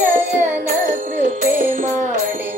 शयन कृपे माणे